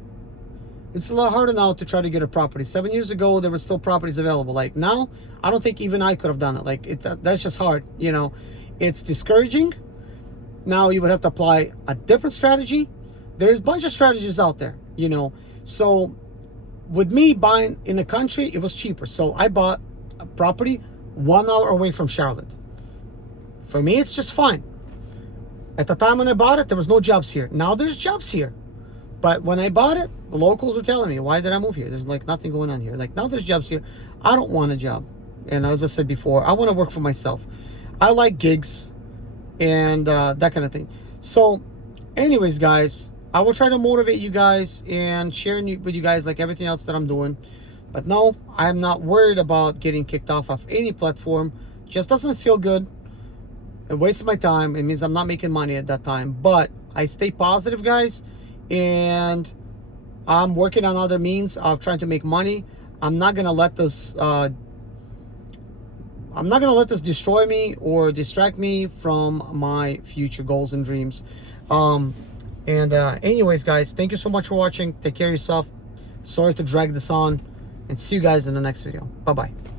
It's a lot harder now to try to get a property. 7 years ago, there were still properties available. Like now, I don't think even I could have done it. Like that's just hard. You know, it's discouraging. Now you would have to apply a different strategy. There's a bunch of strategies out there, you know. So with me buying in the country, it was cheaper. So I bought a property 1 hour away from Charlotte. For me, it's just fine. At the time when I bought it, there was no jobs here. Now there's jobs here. But when I bought it, the locals were telling me, why did I move here? There's like nothing going on here. Like now there's jobs here. I don't want a job. And as I said before, I want to work for myself. I like gigs and that kind of thing. So anyways, guys, I will try to motivate you guys and sharing with you guys like everything else that I'm doing. But no, I'm not worried about getting kicked off of any platform. Just doesn't feel good. It wastes my time. It means I'm not making money at that time. But I stay positive, guys. And I'm working on other means of trying to make money. I'm not gonna let this destroy me or distract me from my future goals and dreams. Anyways, guys, thank you so much for watching. Take care of yourself. Sorry to drag this on, and see you guys in the next video. Bye bye.